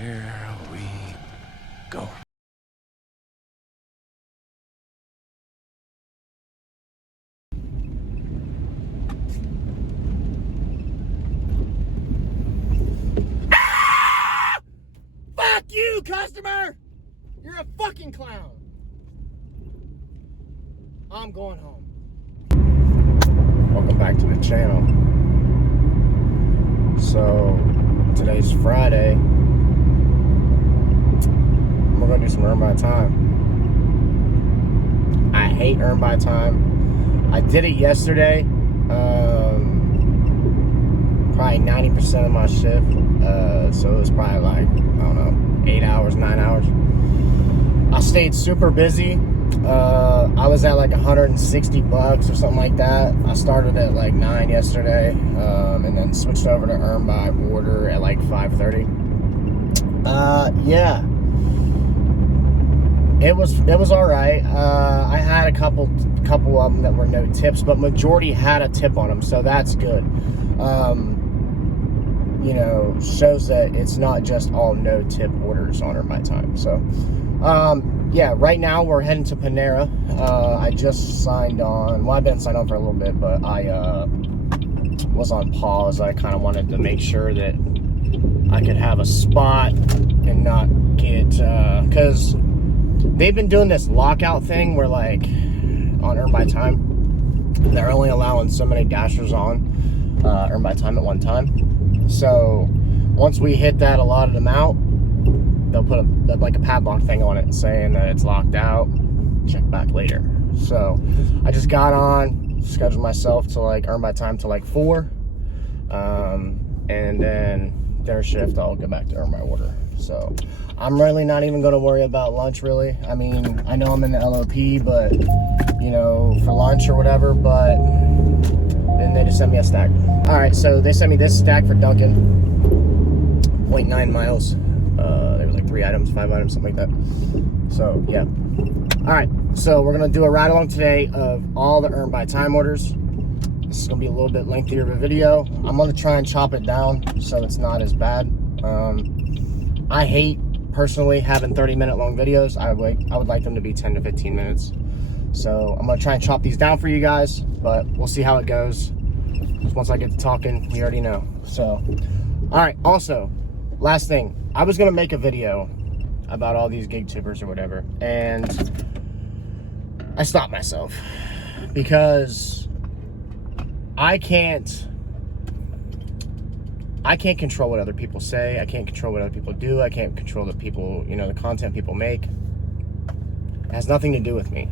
Here we go. Fuck you, customer! You're a fucking clown. I'm going home. Welcome back to the channel. So, today's Friday. We're gonna do some earn by time. I hate earn by time. I did it yesterday. Probably 90% of my shift. So it was probably like, I don't know, 8 hours, 9 hours. I stayed super busy. I was at like 160 bucks or something like that. I started at like 9 yesterday, and then switched over to earn by order at like 5:30. Yeah, it was all right. I had a couple of them that were no tips, but majority had a tip on them, so that's good. You know, shows that it's not just all no tip orders on Earn My Time. So yeah, right now we're heading to Panera. I just signed on. Well, I've been signed on for a little bit, but I was on pause. I kind of wanted to make sure that I could have a spot and not get, because they've been doing this lockout thing where, like, on Earn by Time, they're only allowing so many dashers on Earn by Time at one time. So once we hit that allotted amount, they'll put like a padlock thing on it saying that it's locked out. Check back later. So I just got on, scheduled myself to like Earn by Time to like 4, and then dinner shift I'll go back to earn my order. So I'm really not even going to worry about lunch, really. I mean, I know I'm in the LOP, but you know, for lunch or whatever. But then they just sent me a stack. All right, so they sent me this stack for Dunkin', 0.9 miles. There was like 3 items, 5 items, something like that. So yeah. All right, so we're gonna do a ride along today of all the Earn by Time orders. This is gonna be a little bit lengthier of a video. I'm gonna try and chop it down so it's not as bad. I hate personally having 30-minute long videos. I would like them to be 10 to 15 minutes. So I'm gonna try and chop these down for you guys, but we'll see how it goes. Once I get to talking, we already know. So, all right. Also, last thing, I was gonna make a video about all these gig tubers or whatever, and I stopped myself because I can't control what other people say. I can't control what other people do. I can't control the people, you know, the content people make. It has nothing to do with me.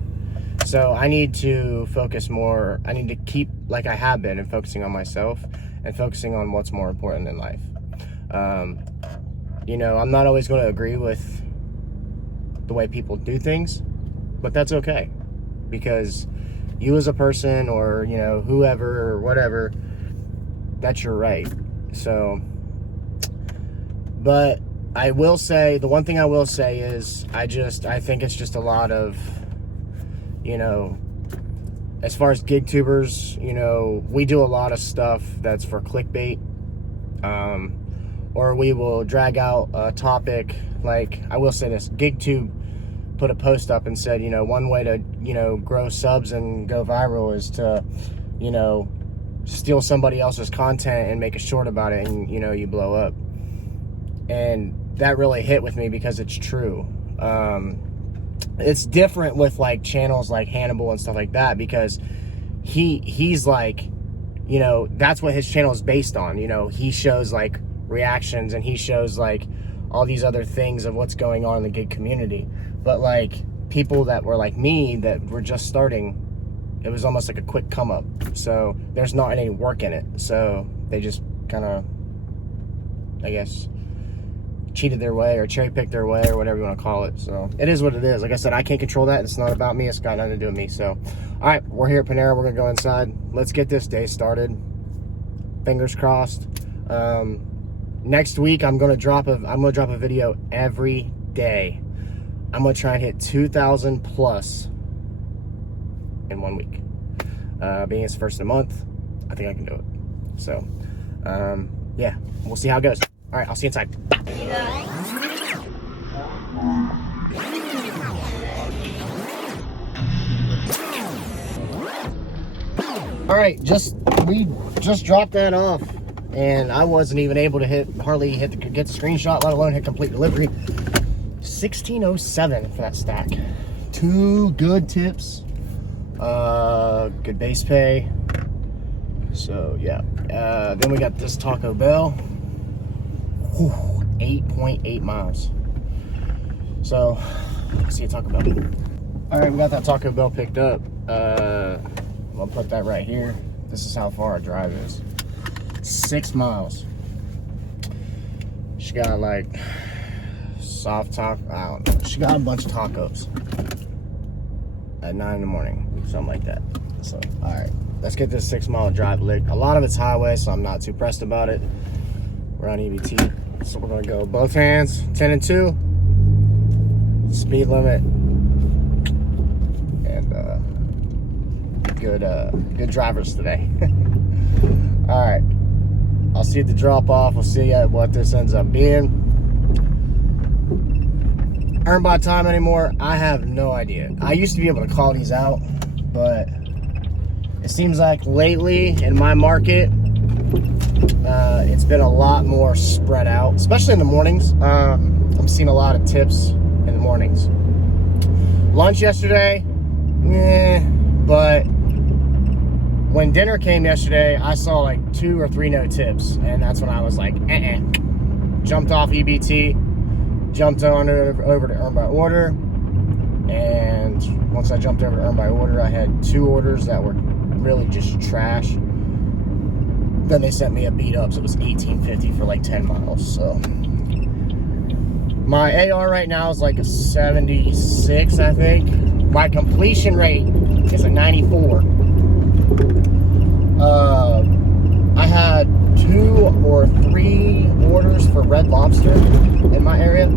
So I need to focus more. I need to keep, like I have been, and focusing on myself and focusing on what's more important in life. You know, I'm not always going to agree with the way people do things, but that's okay, because you as a person, or, you know, whoever or whatever, that's your right. So, but I will say, the one thing I will say is I think it's just a lot of, you know, as far as gig tubers, you know, we do a lot of stuff that's for clickbait, or we will drag out a topic. Like, I will say this, GigTube put a post up and said, you know, one way to, you know, grow subs and go viral is to, you know, steal somebody else's content and make a short about it, and, you know, you blow up. And that really hit with me because it's true. It's different with like channels like Hannibal and stuff like that, because he's like, you know, that's what his channel is based on. You know, he shows like reactions, and he shows like all these other things of what's going on in the gig community. But like people that were like me, that were just starting, it was almost like a quick come up. So there's not any work in it. So they just kind of, I guess, cheated their way or cherry picked their way or whatever you want to call it. So it is what it is. Like I said, I can't control that. It's not about me. It's got nothing to do with me. So, all right, we're here at Panera. We're gonna go inside. Let's get this day started. Fingers crossed. Next week I'm gonna drop a video every day. I'm gonna try and hit 2,000 plus in 1 week. Being it's the first of the month, I think I can do it. So, yeah, we'll see how it goes. All right, I'll see you inside. All right, we just dropped that off, and I wasn't even able to get the screenshot, let alone hit complete delivery. 1607 for that stack. 2 good tips, good base pay. So yeah, then we got this Taco Bell. 8.8 miles. So let's see a Taco Bell. All right, we got that Taco Bell picked up. I'll put that right here. This is how far our drive is. 6 miles. She got like soft taco, I don't know. She got a bunch of tacos at 9 in the morning, something like that. So, all right, let's get this 6 mile drive licked. A lot of it's highway, so I'm not too pressed about it. We're on EBT, so we're gonna go both hands, 10 and 2, speed limit, and good drivers today. All right, I'll see you at the drop off. We'll see what this ends up being. Earn by time anymore? I have no idea. I used to be able to call these out, but it seems like lately in my market, it's been a lot more spread out, especially in the mornings. I'm seeing a lot of tips in the mornings. Lunch yesterday, but when dinner came yesterday, I saw like 2 or 3 no tips, and that's when I was like, jumped off EBT, jumped on over to Earn by Order, and once I jumped over to Earn by Order, I had 2 orders that were really just trash. Then they sent me a beat up, so it was $18.50 for like 10 miles. So my AR right now is like a 76, I think. My completion rate is a 94. I had 2 or 3 orders for Red Lobster in my area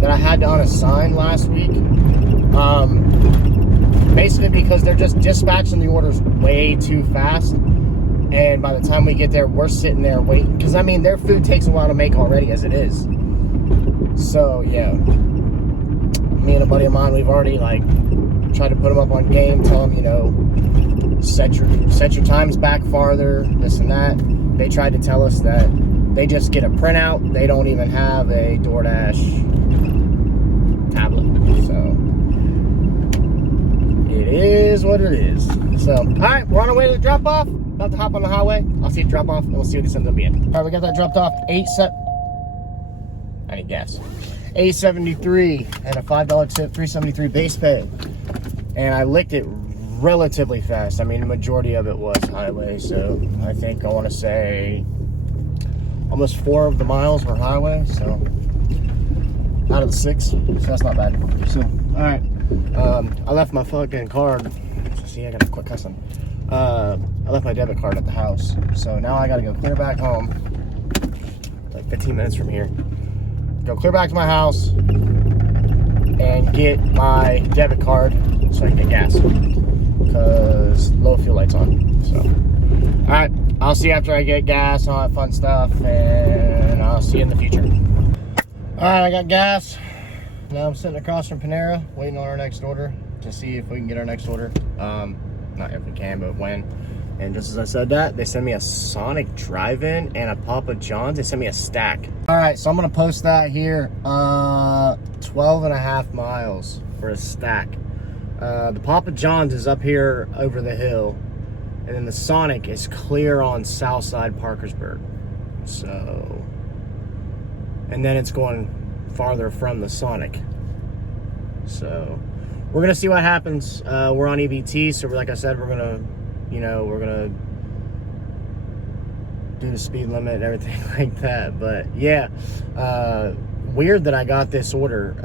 that I had to unassign last week. Basically because they're just dispatching the orders way too fast. And by the time we get there, we're sitting there waiting. Because, I mean, their food takes a while to make already as it is. So, yeah. Me and a buddy of mine, we've already, like, tried to put them up on game. Tell them, you know, set your times back farther, this and that. They tried to tell us that they just get a printout. They don't even have a Doordash tablet. So, it is what it is. So, all right, we're on our way to the drop-off. About to hop on the highway. I'll see you drop off, and we'll see what this ends up being. All right, we got that dropped off. I need gas. $8.73 and a $5 tip, $3.73 base pay. And I licked it relatively fast. I mean, the majority of it was highway, so I think I want to say almost 4 of the miles were highway, so out of the 6, so that's not bad. So, all right, I left my fucking card. See, I gotta quit cussing. I left my debit card at the house, so now I gotta go clear back home, like 15 minutes from here. Go clear back to my house and get my debit card so I can get gas, because low fuel light's on. So, all right, I'll see you after I get gas, all that fun stuff, and I'll see you in the future. All right, I got gas. Now I'm sitting across from Panera, waiting on our next order to see if we can get our next order. Not if we can, but when. And just as I said that, they sent me a Sonic drive-in and a Papa John's. They sent me a stack. All right, so I'm gonna post that here. 12.5 miles for a stack. The Papa John's is up here over the hill, and then the Sonic is clear on Southside Parkersburg. So, and then it's going farther from the Sonic. So, we're gonna see what happens. We're on EBT, so like I said, we're gonna do the speed limit and everything like that. But yeah, weird that I got this order.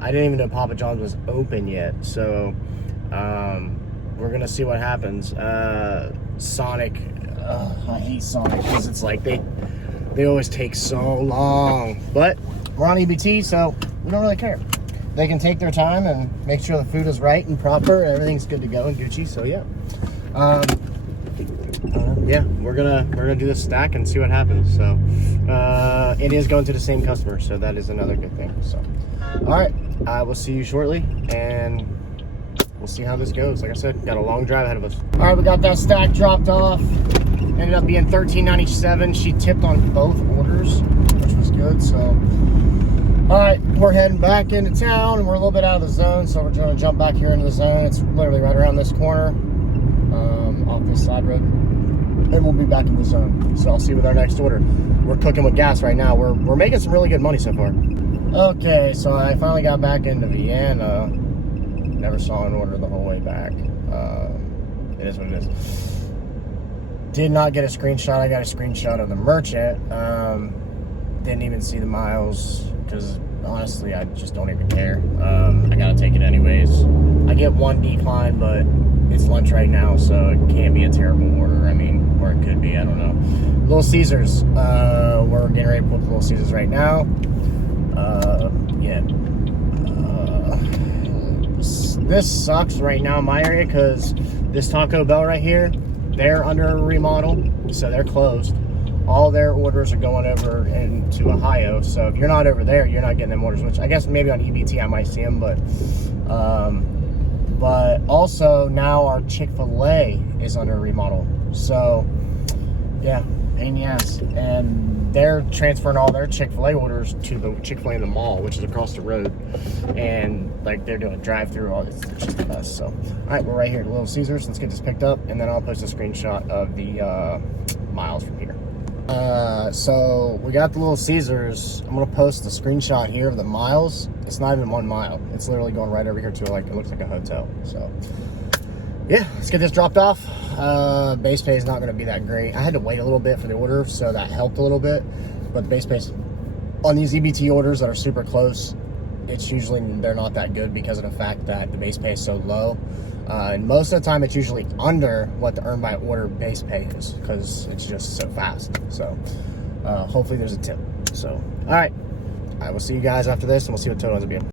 I didn't even know Papa John's was open yet, so we're gonna see what happens. Sonic, I hate Sonic because it's like they always take so long. But we're on EBT, so we don't really care. They can take their time and make sure the food is right and proper and everything's good to go and Gucci. So yeah, yeah, we're gonna do this stack and see what happens. So it is going to the same customer, so that is another good thing. So all right, I will see you shortly, and we'll see how this goes. Like I said, got a long drive ahead of us. All right, we got that stack dropped off. Ended up being $13.97. She tipped on both orders, which was good. So, all right, we're heading back into town. We're a little bit out of the zone, so we're going to jump back here into the zone. It's literally right around this corner, off this side road, and we'll be back in the zone. So I'll see you with our next order. We're cooking with gas right now. We're making some really good money so far. Okay, so I finally got back into Vienna. Never saw an order the whole way back. It is what it is. Did not get a screenshot. I got a screenshot of the merchant. Didn't even see the miles because honestly, I just don't even care. I gotta take it anyways. I get one decline, but it's lunch right now, so it can't be a terrible order. I mean, or it could be. I don't know. Little Caesars. We're getting ready to book Little Caesars right now. Yeah. This sucks right now in my area because this Taco Bell right here, they're under a remodel, so they're closed. All their orders are going over into Ohio, so if you're not over there, you're not getting them orders, which I guess maybe on EBT I might see them, but also now our Chick-fil-A is under a remodel, so yeah, pain in the ass. And they're transferring all their Chick-fil-A orders to the Chick-fil-A in the mall, which is across the road, and like they're doing drive-through. All it's just the best. So, all right, we're right here at Little Caesars. Let's get this picked up, and then I'll post a screenshot of the miles from here. So we got the Little Caesars. I'm gonna post the screenshot here of the miles. It's not even 1 mile. It's literally going right over here to like it looks like a hotel. So yeah, let's get this dropped off. Base pay is not going to be that great. I had to wait a little bit for the order, so that helped a little bit. But base pay on these EBT orders that are super close, it's usually they're not that good because of the fact that the base pay is so low. And most of the time, it's usually under what the earn by order base pay is because it's just so fast. So hopefully there's a tip. So all right, I will see you guys after this, and we'll see what total ends up being.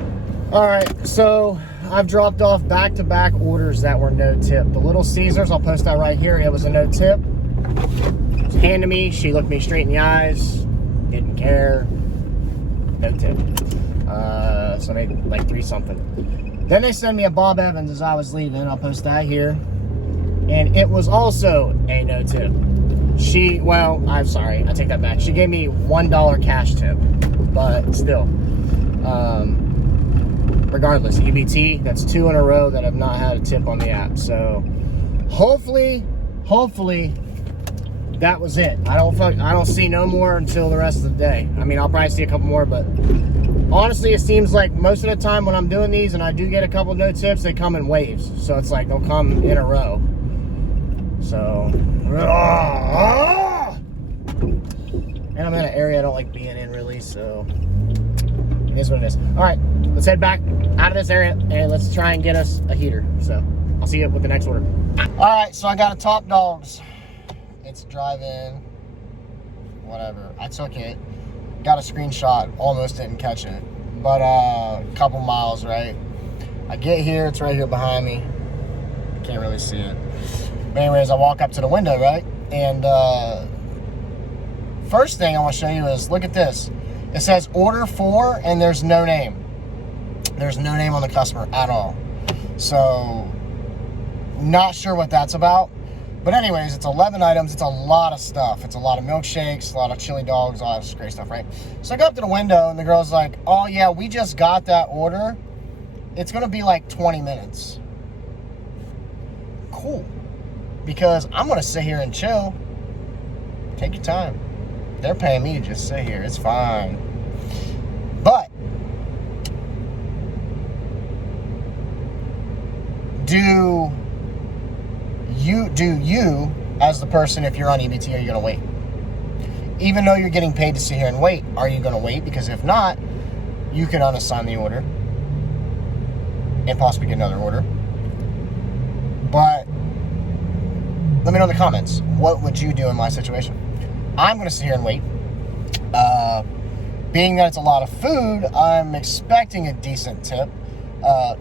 All right, so I've dropped off back-to-back orders that were no tip. The Little Caesars, I'll post that right here. It was a no tip. It was handed to me. She looked me straight in the eyes. Didn't care. No tip. So they like 3 something. Then they sent me a Bob Evans as I was leaving. I'll post that here. And it was also a no tip. I'm sorry. I take that back. She gave me $1 cash tip. But still. Regardless, EBT, that's 2 in a row that have not had a tip on the app. So hopefully that was it. I don't see no more until the rest of the day. I mean, I'll probably see a couple more, but honestly, it seems like most of the time when I'm doing these and I do get a couple no tips, they come in waves. So it's like they'll come in a row. So and I'm in an area I don't like being in really, so it is what it is. All right, let's head back out of this area and let's try and get us a heater. So I'll see you with the next order. All right, so I got a Top Dogs. It's driving, whatever. I took it, got a screenshot, almost didn't catch it, but a couple miles, right? I get here, it's right here behind me. Can't really see it. But anyways, I walk up to the window, right? And first thing I want to show you is, look at this. It says order for, and there's no name. There's no name on the customer at all. So, not sure what that's about. But anyways, it's 11 items. It's a lot of stuff. It's a lot of milkshakes, a lot of chili dogs, all that great stuff, right? So I go up to the window, and the girl's like, oh, yeah, we just got that order. It's going to be like 20 minutes. Cool. Because I'm going to sit here and chill. Take your time. They're paying me to just sit here. It's fine. But do you as the person, if you're on EBT, are you going to wait? Even though you're getting paid to sit here and wait, are you going to wait? Because if not, you could unassign the order and possibly get another order. But let me know in the comments, what would you do in my situation? I'm going to sit here and wait. Being that it's a lot of food, I'm expecting a decent tip.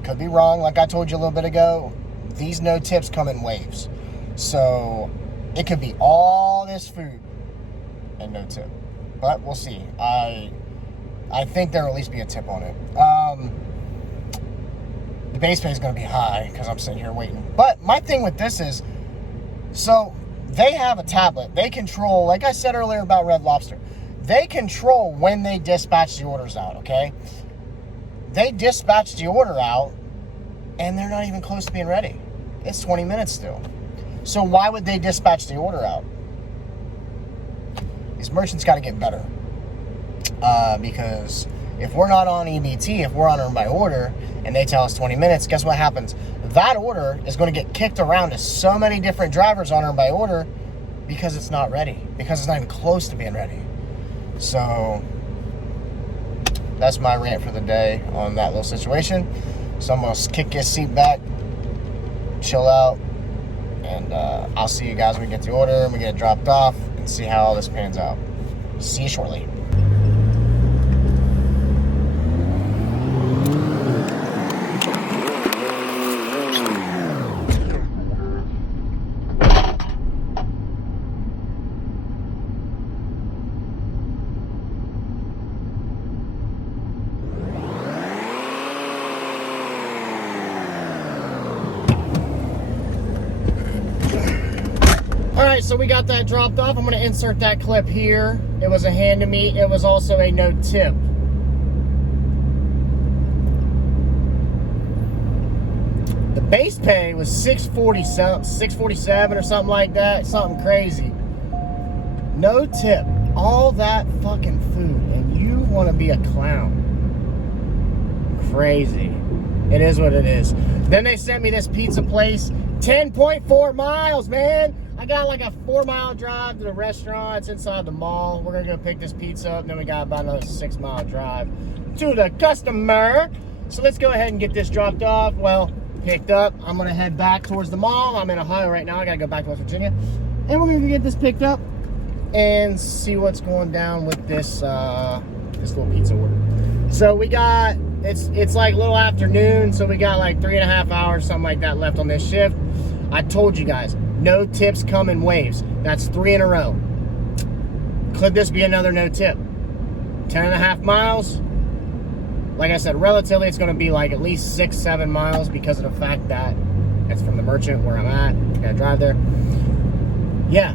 Could be wrong. Like I told you a little bit ago, these no tips come in waves. So it could be all this food and no tip. But we'll see. I think there will at least be a tip on it. the base pay is going to be high because I'm sitting here waiting. But my thing with this is, so they have a tablet. They control, like I said earlier about Red Lobster, they control when they dispatch the orders out, okay? They dispatch the order out, and they're not even close to being ready. It's 20 minutes still. So why would they dispatch the order out? These merchants got to get better. Because if we're not on EBT, if we're on earn by order, and they tell us 20 minutes, guess what happens? That order is going to get kicked around to so many different drivers on earn by order because it's not ready. Because it's not even close to being ready. So that's my rant for the day on that little situation. So I'm going to kick your seat back, chill out, and I'll see you guys when we get the order and we get it dropped off and see how all this pans out. See you shortly. Alright, so we got that dropped off. I'm going to insert that clip here. It was a hand to me. It was also a no tip. The base pay was $647 or something like that. Something crazy. No tip. All that fucking food. And you want to be a clown. Crazy. It is what it is. Then they sent me this pizza place. 10.4 miles, man. I got like a 4-mile drive to the restaurant. It's inside the mall. We're going to go pick this pizza up. And then we got about another 6-mile drive to the customer. So let's go ahead and get this dropped off. Well, picked up. I'm going to head back towards the mall. I'm in Ohio right now. I got to go back to West Virginia. And we're going to get this picked up and see what's going down with this this little pizza order. So we got, it's like a little afternoon. So we got like 3.5 hours, something like that left on this shift. I told you guys, no tips come in waves. That's 3 in a row. Could this be another no tip? 10.5 miles. Like I said, relatively it's going to be like at least 6-7 miles because of the fact that it's from the merchant where I'm at. Gotta drive there. Yeah,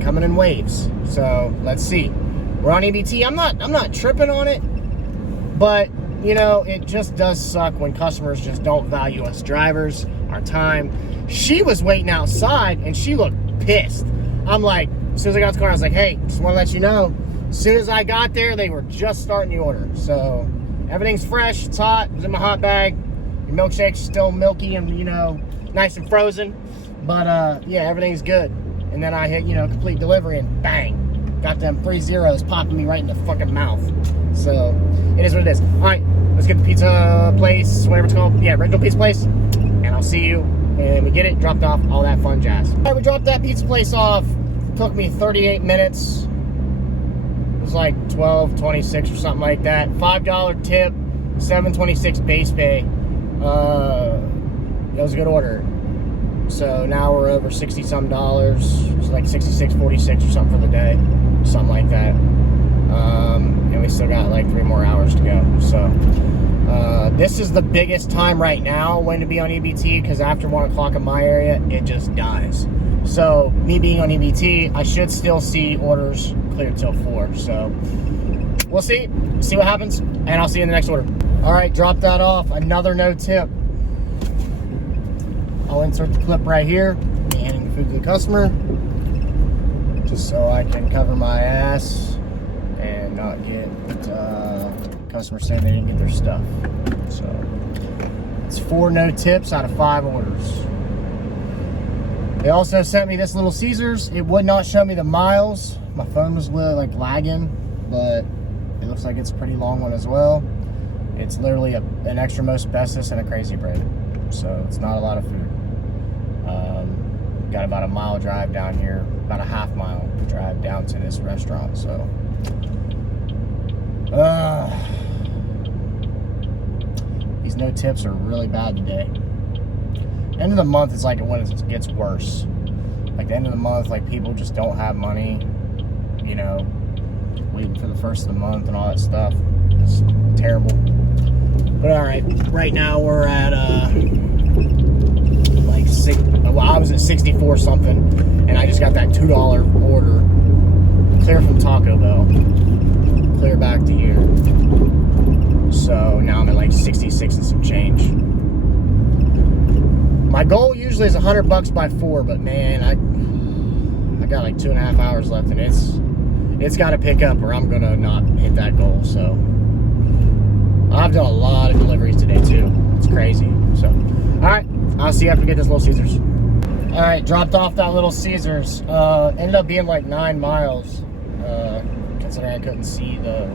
coming in waves. So let's see. We're on EBT. I'm not tripping on it, but you know, it just does suck when customers just don't value us drivers, our time. She was waiting outside and she looked pissed. I'm like, as soon as I got to the car, I was like, hey, just want to let you know, as soon as I got there, they were just starting the order. So everything's fresh, it's hot, it's in my hot bag. Your milkshake's still milky and, you know, nice and frozen. But yeah, everything's good. And then I hit, you know, complete delivery and bang, got them 3 zeros popping me right in the fucking mouth. So it is what it is. All right, let's get the pizza place, whatever it's called. Yeah, rental pizza place. And I'll see you when we get it dropped off, all that fun jazz. All right, we dropped that pizza place off. It took me 38 minutes. It was like $12.26 or something like that. $5 tip, $7.26 base pay. It was a good order. So now we're over 60-some dollars. It's like $66.46 or something for the day, something like that. And we still got like 3 more hours to go. So this is the biggest time right now when to be on EBT, because after 1 o'clock in my area, it just dies. So me being on EBT, I should still see orders clear till 4. So we'll see what happens, and I'll see you in the next order. All right, drop that off. Another no tip. I'll insert the clip right here, handing the food to the customer, just so I can cover my ass and not get customers saying they didn't get their stuff. So it's 4 no tips out of 5 orders. They also sent me this Little Caesars. It would not show me the miles. My phone was like lagging, but it looks like it's a pretty long one as well. It's literally an extra most bestest and a crazy bread. So it's not a lot of food. Got about a mile drive down here, about a half mile drive down to this restaurant. So these no tips are really bad today. End of the month is like when it gets worse. Like the end of the month, like people just don't have money, you know, waiting for the first of the month and all that stuff. It's terrible. But all right, right now we're at like well, I was at 64 something, and I just got that $2 order clear from Taco Bell, clear back to here. So now I'm at like 66 and some change. My goal usually is $100 by 4, but man, I got like 2.5 hours left, and it's got to pick up or I'm gonna not hit that goal. So I've done a lot of deliveries today too. It's crazy. So all right, I'll see you after we get this Little Caesars. All right, dropped off that Little Caesars. Ended up being like 9 miles, considering I couldn't see the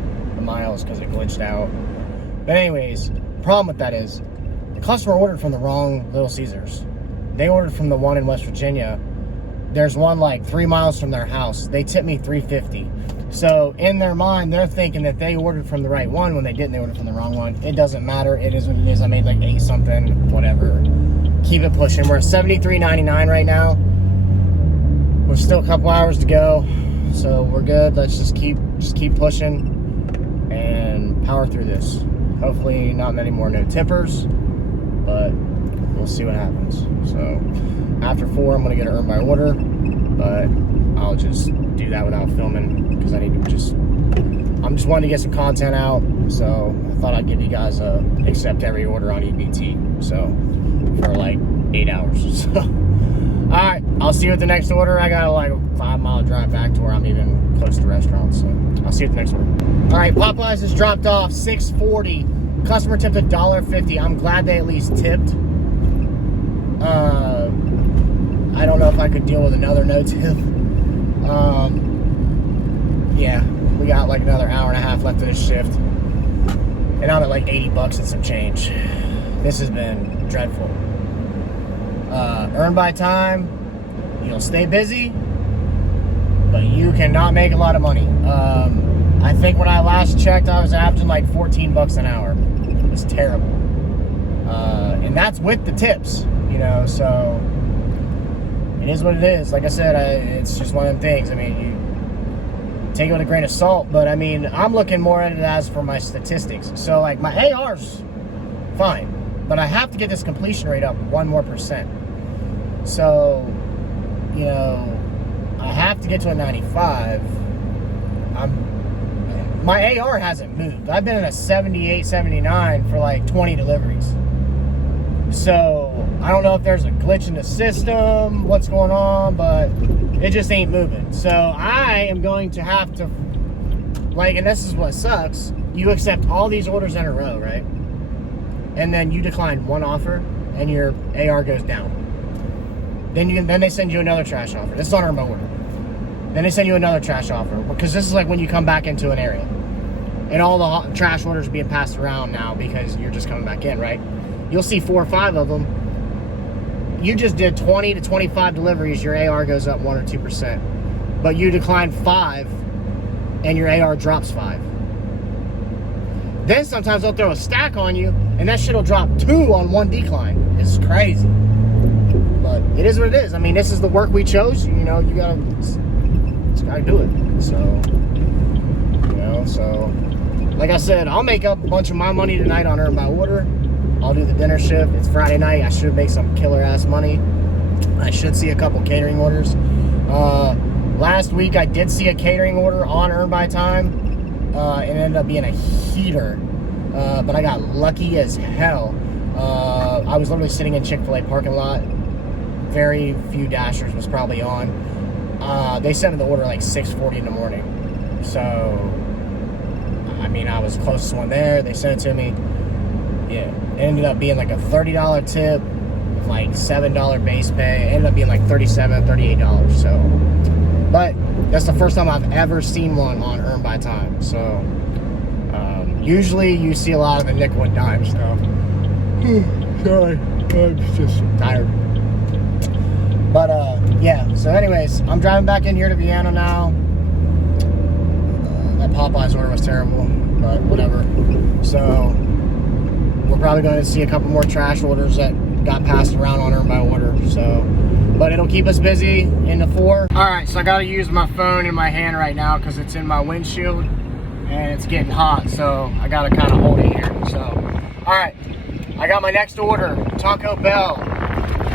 miles because it glitched out. But anyways, problem with that is the customer ordered from the wrong Little Caesars. They ordered from the one in West Virginia. There's one like 3 miles from their house. They tipped me $3.50. So in their mind, they're thinking that they ordered from the right one when they didn't. They ordered from the wrong one. It doesn't matter. It is what it is. I made like 8 something, whatever. Keep it pushing. We're at $73.99 right now. We're still a couple hours to go, so we're good. Let's just keep pushing and power through this. Hopefully not many more no tippers, but we'll see what happens. So after 4, I'm gonna get an earn by order, but I'll just do that without filming because I need to I'm just wanting to get some content out. So I thought I'd give you guys a accept every order on EBT. So for like 8 hours. So all right, I'll see you at the next order. I got like a 5-mile drive back to where I'm even close to restaurants. So I'll see you at the next order. All right, Popeyes has dropped off $6.40. Customer tipped $1.50. I'm glad they at least tipped. I don't know if I could deal with another no tip. Yeah, we got like another hour and a half left of this shift, and I'm at like $80 and some change. This has been dreadful. Earn by time, you'll stay busy, but you cannot make a lot of money. I think when I last checked, I was averaging like $14 an hour. It was terrible. And that's with the tips, you know, so it is what it is. Like I said, it's just one of them things. I mean, you take it with a grain of salt, but I mean, I'm looking more at it as for my statistics. So like my AR's fine, but I have to get this completion rate up 1% more. So, you know, I have to get to a 95. My AR hasn't moved. I've been in a 78, 79 for like 20 deliveries. So I don't know if there's a glitch in the system, what's going on, but it just ain't moving. So I am going to have to, like, and this is what sucks, you accept all these orders in a row, right? And then you decline one offer and your AR goes down. Then they send you another trash offer. This is on our order. Then they send you another trash offer, because this is like when you come back into an area and all the trash orders are being passed around now because you're just coming back in, right? You'll see 4 or 5 of them. You just did 20 to 25 deliveries, your AR goes up 1 or 2%. But you decline 5 and your AR drops 5. Then sometimes they'll throw a stack on you and that shit'll drop 2 on 1 decline. It's crazy. But it is what it is. I mean, this is the work we chose. You know, you gotta do it. So, you know, so like I said, I'll make up a bunch of my money tonight on Earn by Order. I'll do the dinner shift. It's Friday night. I should make some killer ass money. I should see a couple catering orders. Last week I did see a catering order on Earn by Time. It ended up being a heater, but I got lucky as hell. I was literally sitting in Chick-fil-A parking lot. Very few Dashers was probably on. They sent the order like 6:40 in the morning. So, I mean, I was closest one there. They sent it to me. Yeah, it ended up being like a $30 tip, like $7 base pay. It ended up being like $37, $38. So, but that's the first time I've ever seen one on Earn by Time. So, usually you see a lot of the nickel and dime stuff. Sorry, I'm just tired. But, yeah, so anyways, I'm driving back in here to Vienna now. That Popeyes order was terrible, but whatever. So, we're probably going to see a couple more trash orders that got passed around on Earn by Order. So, but it'll keep us busy in the 4. All right, so I got to use my phone in my hand right now because it's in my windshield and it's getting hot. So I got to kind of hold it here. So, all right, I got my next order. Taco Bell.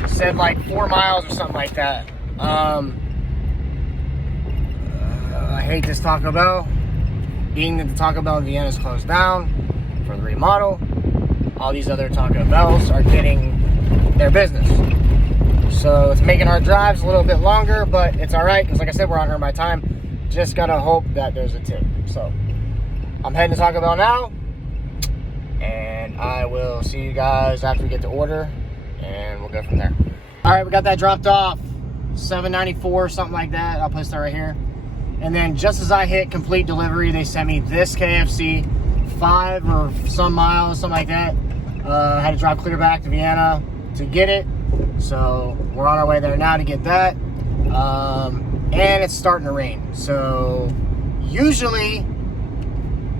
Said like 4 miles or something like that. I hate this Taco Bell. Being that the Taco Bell in Vienna is closed down for the remodel, all these other Taco Bells are getting their business. So it's making our drives a little bit longer, but it's all right because, like I said, we're on my time. Just gotta hope that there's a tip. So I'm heading to Taco Bell now, and I will see you guys after we get the order, and we'll go from there. All right, we got that dropped off, $7.94, something like that. I'll post that right here. And then just as I hit complete delivery, they sent me this KFC, 5 or some miles, something like that. I had to drive clear back to Vienna to get it. So we're on our way there now to get that. And it's starting to rain. So usually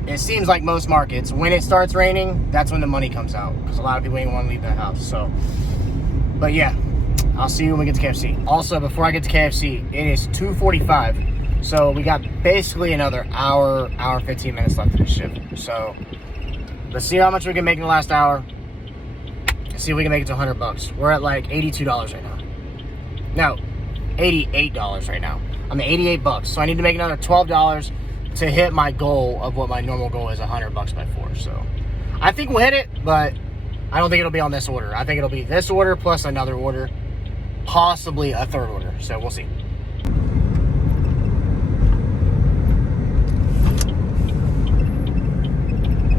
it seems like most markets, when it starts raining, that's when the money comes out. Because a lot of people ain't want to leave the house. So, but yeah, I'll see you when we get to KFC. Also, before I get to KFC, it is 2:45. So we got basically another hour and 15 minutes left of this shift. So let's see how much we can make in the last hour. Let's see if we can make it to $100. We're at like $82 right now. No, $88 right now. I'm at $88. So I need to make another $12 to hit my goal of what my normal goal is, $100 by 4. So I think we'll hit it, but I don't think it'll be on this order. I think it'll be this order plus another order, possibly a third order. So we'll see.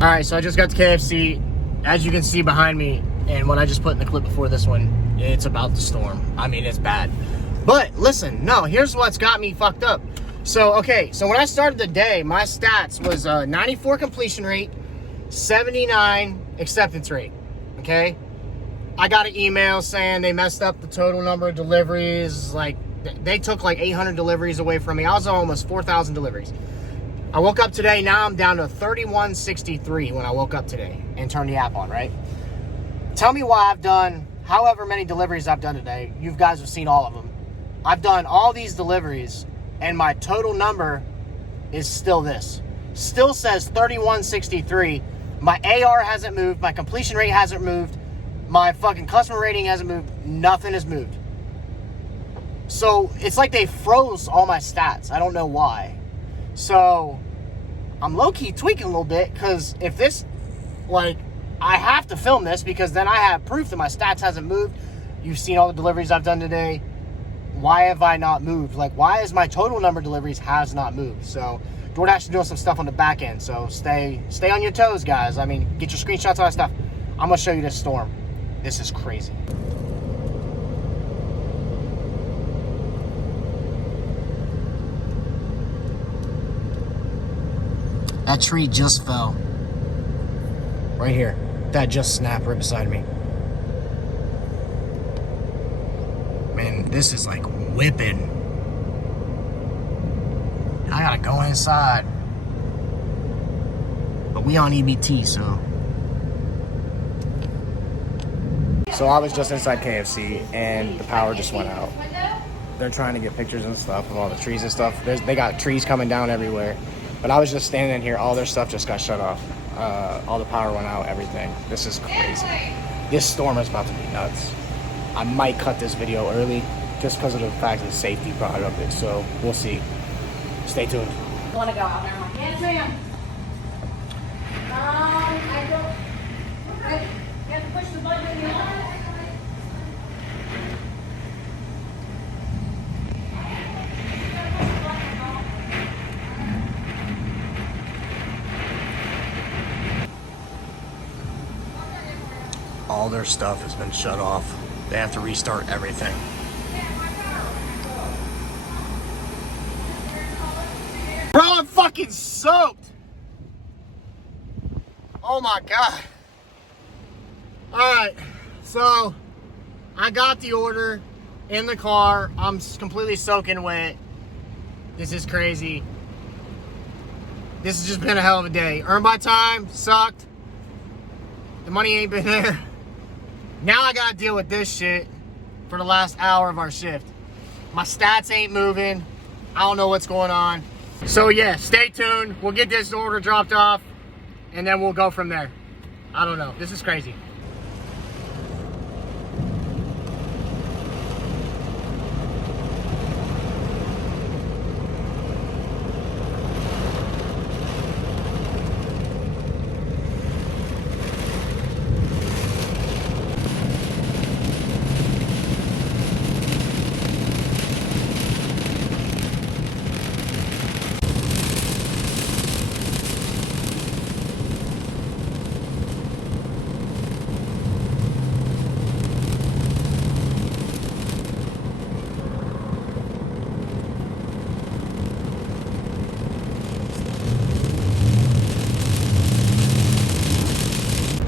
All right, so I just got to KFC. As you can see behind me, and what I just put in the clip before this one, it's about to storm. I mean, it's bad. But listen, no, here's what's got me fucked up. So, okay, so when I started the day, my stats was 94 completion rate, 79 acceptance rate, okay? I got an email saying they messed up the total number of deliveries. Like, they took like 800 deliveries away from me. I was on almost 4,000 deliveries. I woke up today, now I'm down to 3163 when I woke up today and turned the app on, right? Tell me why I've done however many deliveries I've done today. You guys have seen all of them. I've done all these deliveries and my total number is still this. Still says 3163. My AR hasn't moved. My completion rate hasn't moved. My fucking customer rating hasn't moved. Nothing has moved. So it's like they froze all my stats. I don't know why. So I'm low-key tweaking a little bit because if this, like, I have to film this because then I have proof that my stats hasn't moved. You've seen all the deliveries I've done today. Why have I not moved? Like, why is my total number of deliveries has not moved? So Doordash is doing some stuff on the back end. So stay on your toes, guys. I mean, get your screenshots, all that stuff. I'm going to show you this storm. This is crazy. That tree just fell. Right here. That just snapped right beside me. Man, this is like whipping. I gotta go inside. But we on EBT, so. So I was just inside KFC and the power just went out. They're trying to get pictures and stuff of all the trees and stuff. They got trees coming down everywhere. But I was just standing in here, all their stuff just got shut off. All the power went out, everything. This is crazy. This storm is about to be nuts. I might cut this video early just because of the fact of the safety part of it. So we'll see. Stay tuned. I want to go out there. I'm like, yes, ma'am. I don't. Okay. You have to push the button in the arm. All their stuff has been shut off. They have to restart everything. Bro, I'm fucking soaked. Oh my God. All right, so I got the order in the car. I'm completely soaking wet. This is crazy. This has just been a hell of a day. Earned my time, sucked. The money ain't been there. Now I gotta deal with this shit for the last hour of our shift. My stats ain't moving. I don't know what's going on. So yeah, stay tuned. We'll get this order dropped off and then we'll go from there. I don't know. This is crazy.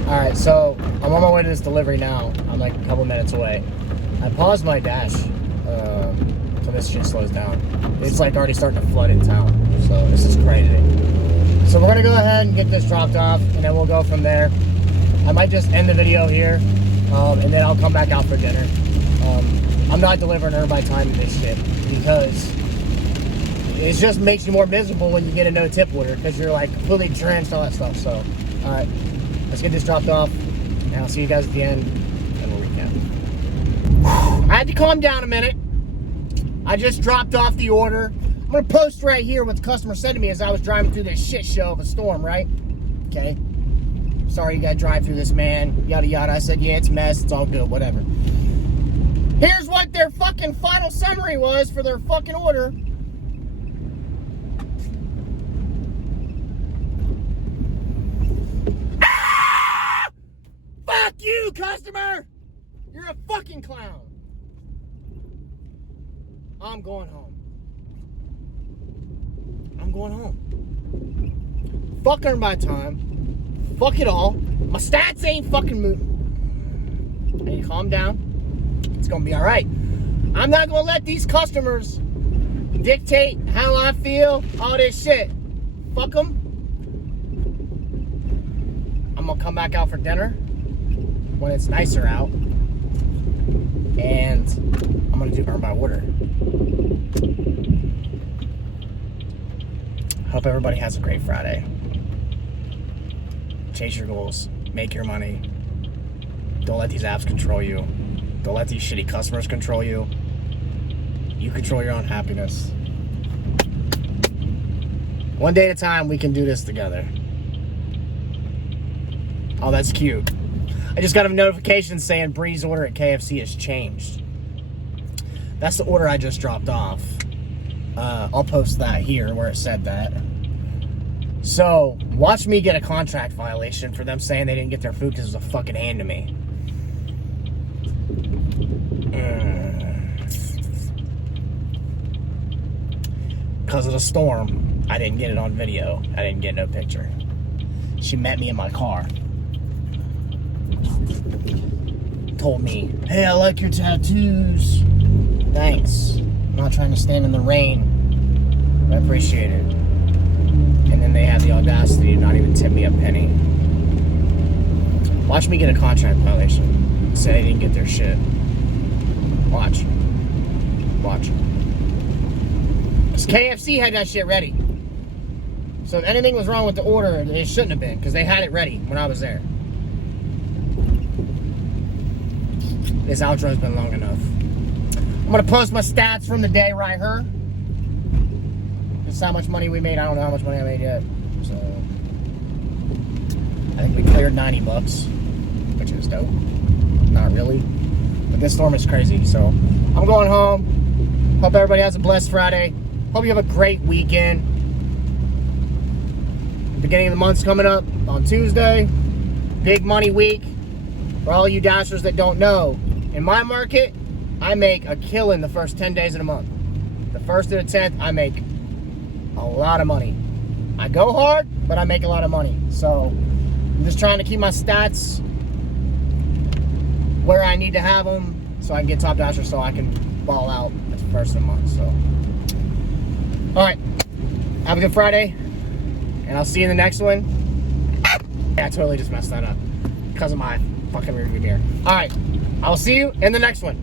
Alright, so I'm on my way to this delivery now. I'm like a couple minutes away. I paused my dash so this shit slows down. It's like already starting to flood in town, so this is crazy. So we're gonna go ahead and get this dropped off, and then we'll go from there. I might just end the video here, and then I'll come back out for dinner. I'm not delivering her by time this shit because it just makes you more miserable when you get a no tip order because you're like completely drenched, all that stuff. So, alright. Let's get this dropped off, and I'll see you guys at the end, and we'll recap. I had to calm down a minute. I just dropped off the order. I'm going to post right here what the customer said to me as I was driving through this shit show of a storm, right? Okay. Sorry you got to drive through this, man. Yada, yada. I said, yeah, it's a mess. It's all good. Whatever. Here's what their fucking final summary was for their fucking order. Fuck you, customer! You're a fucking clown. I'm going home. I'm going home. Fuck earn my time. Fuck it all. My stats ain't fucking moving. Hey, calm down. It's gonna be alright. I'm not gonna let these customers dictate how I feel, all this shit. Fuck them. I'm gonna come back out for dinner when it's nicer out, and I'm gonna do earn by order. Hope everybody has a great Friday. Chase your goals, make your money. Don't let these apps control you. Don't let these shitty customers control you. You control your own happiness. One day at a time, we can do this together. Oh, that's cute. I just got a notification saying Bree's order at KFC has changed. That's the order I just dropped off. I'll post that here where it said that. So, watch me get a contract violation for them saying they didn't get their food because it was a fucking hand to me. Because of the storm, I didn't get it on video. I didn't get no picture. She met me in my car. Told me, hey, I like your tattoos. Thanks. I'm not trying to stand in the rain. I appreciate it. And then they had the audacity to not even tip me a penny. Watch me get a contract violation. Say they didn't get their shit. Watch. Watch. Because KFC had that shit ready. So if anything was wrong with the order, it shouldn't have been, because they had it ready when I was there. This outro's been long enough. I'm gonna post my stats from the day right here. Just how much money we made. I don't know how much money I made yet. So I think we cleared 90 bucks, which is dope. Not really. But this storm is crazy, so I'm going home. Hope everybody has a blessed Friday. Hope you have a great weekend. Beginning of the month's coming up on Tuesday. Big money week. For all you dashers that don't know, in my market, I make a killing the first 10 days of the month. The 1st to the 10th, I make a lot of money. I go hard, but I make a lot of money. So I'm just trying to keep my stats where I need to have them so I can get top dasher so I can ball out at the 1st of the month. So, all right, have a good Friday, and I'll see you in the next one. Yeah, I totally just messed that up because of my fucking rearview mirror. All right, I'll see you in the next one.